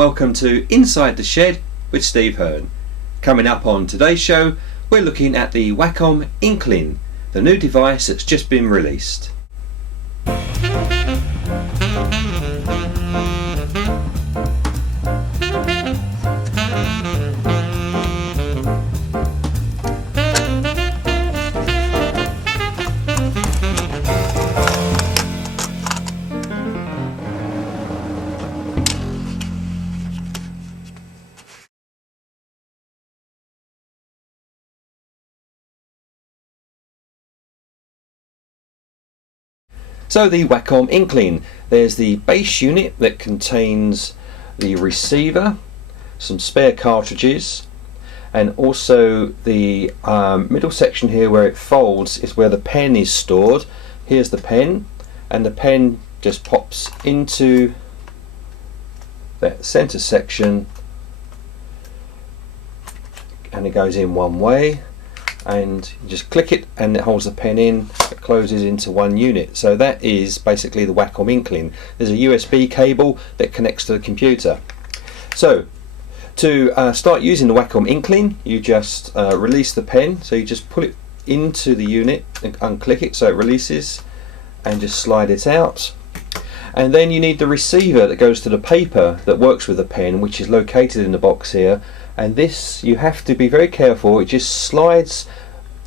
welcome to Inside the Shed with Steve Hearn. Coming up on today's show, we're looking at the Wacom Inkling, the new device that's just been released. So the Wacom Inkling, there's the base unit that contains the receiver, some spare cartridges, and also the middle section here where it folds is where the pen is stored. Here's the pen, and the pen just pops into that center section and it goes in one way, and you just click it and it holds the pen in. It closes into one unit. So that is basically the Wacom Inkling. There's a USB cable that connects to the computer. So to start using the Wacom Inkling, you just release the pen. So you just pull it into the unit and unclick it so it releases, and just slide it out. And then you need the receiver that goes to the paper that works with the pen, which is located in the box here. And this, you have to be very careful. It just slides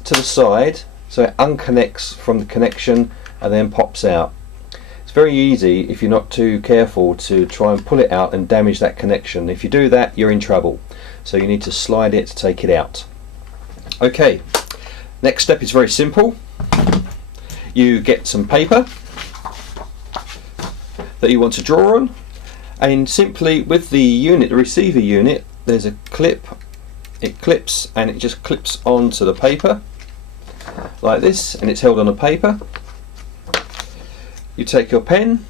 to the side, so it unconnects from the connection and then pops out. It's very easy, if you're not too careful, to try and pull it out and damage that connection. If you do that, you're in trouble. So you need to slide it to take it out. Okay, next step is very simple. You get some paper that you want to draw on, and simply with the unit, the receiver unit, there's a clip. It clips, and it just clips onto the paper like this, and it's held on the paper. You take your pen,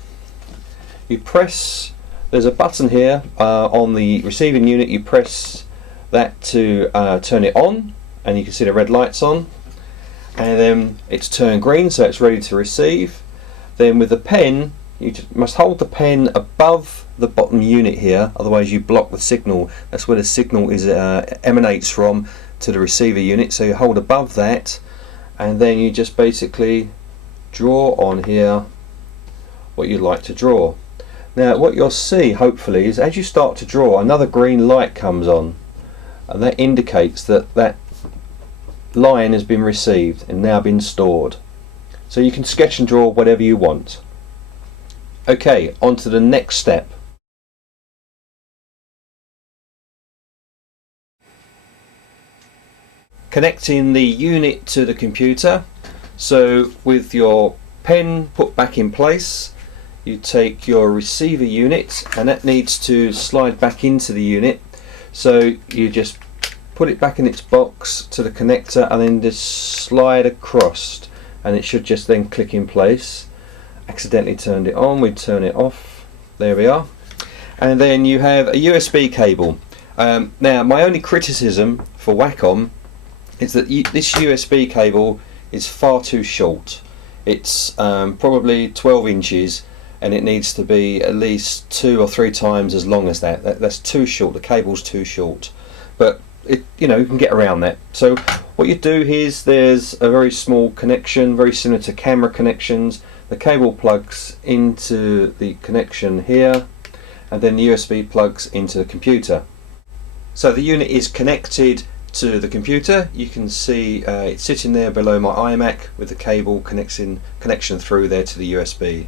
you press, there's a button here on the receiving unit. You press that to turn it on, and you can see the red lights on, and then it's turned green, so it's ready to receive. Then with the pen, you must hold the pen above the bottom unit here, otherwise you block the signal. That's where the signal is emanates from to the receiver unit. So you hold above that, and then you just basically draw on here what you'd like to draw. Now what you'll see hopefully is as you start to draw, another green light comes on, and that indicates that that line has been received and now been stored. So you can sketch and draw whatever you want. Okay, on to the next step. Connecting the unit to the computer. So with your pen put back in place, you take your receiver unit, and that needs to slide back into the unit. So you just put it back in its box to the connector and then just slide across, and it should just then click in place. Accidentally turned it on, we turn it off, there we are. And then you have a USB cable. Now my only criticism for Wacom is that this USB cable is far too short. It's probably 12 inches, and it needs to be at least 2 or 3 times as long as that. That's too short, the cable's too short. But you know, you can get around that. So what you do here is there's a very small connection, very similar to camera connections. The cable plugs into the connection here, and then the USB plugs into the computer. So the unit is connected to the computer. You can see it's sitting there below my iMac with the cable connection through there to the USB.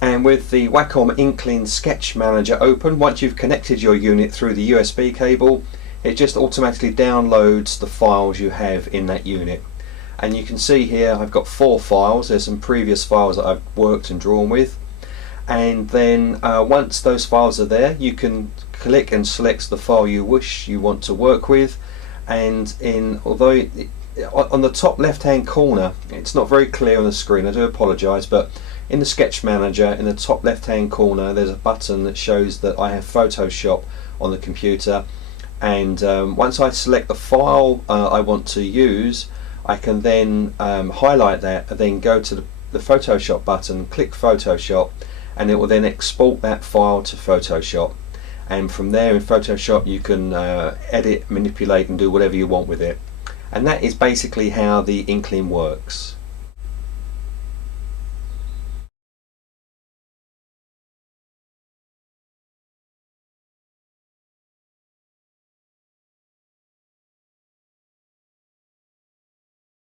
And with the Wacom Inkling Sketch Manager open, once you've connected your unit through the USB cable, it just automatically downloads the files you have in that unit. And you can see here I've got 4 files. There's some previous files that I've worked and drawn with, and then once those files are there, you can click and select the file you want to work with. And although on the top left hand corner, it's not very clear on the screen, I do apologise, but in the Sketch Manager in the top left hand corner there's a button that shows that I have Photoshop on the computer, and once I select the file I want to use, I can then highlight that and then go to the Photoshop button, click Photoshop, and it will then export that file to Photoshop. and from there in Photoshop you can edit, manipulate and do whatever you want with it. And that is basically how the Inkling works.